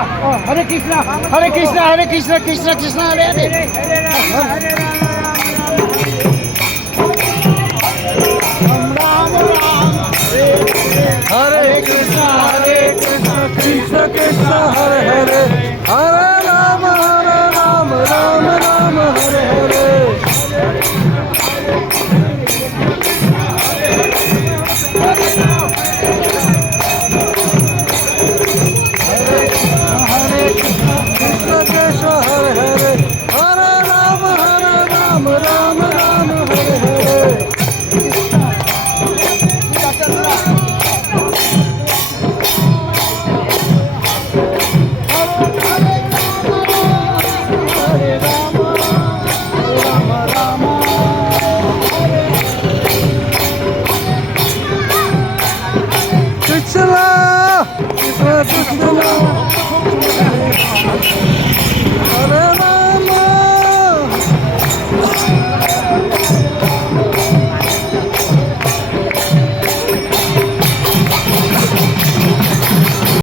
Hare Krishna, Hare Krishna, Hare Krishna, Krishna Krishna, Hare Hare. Hare Krishna, Krishna Krishna, Hare Hare, Hare Rama, Rama Rama, Hare Hare. Krishna Krishna, Hare Hare, Hare Rama, Rama Rama, Hare Hare. Krishna, Krishna Krishna,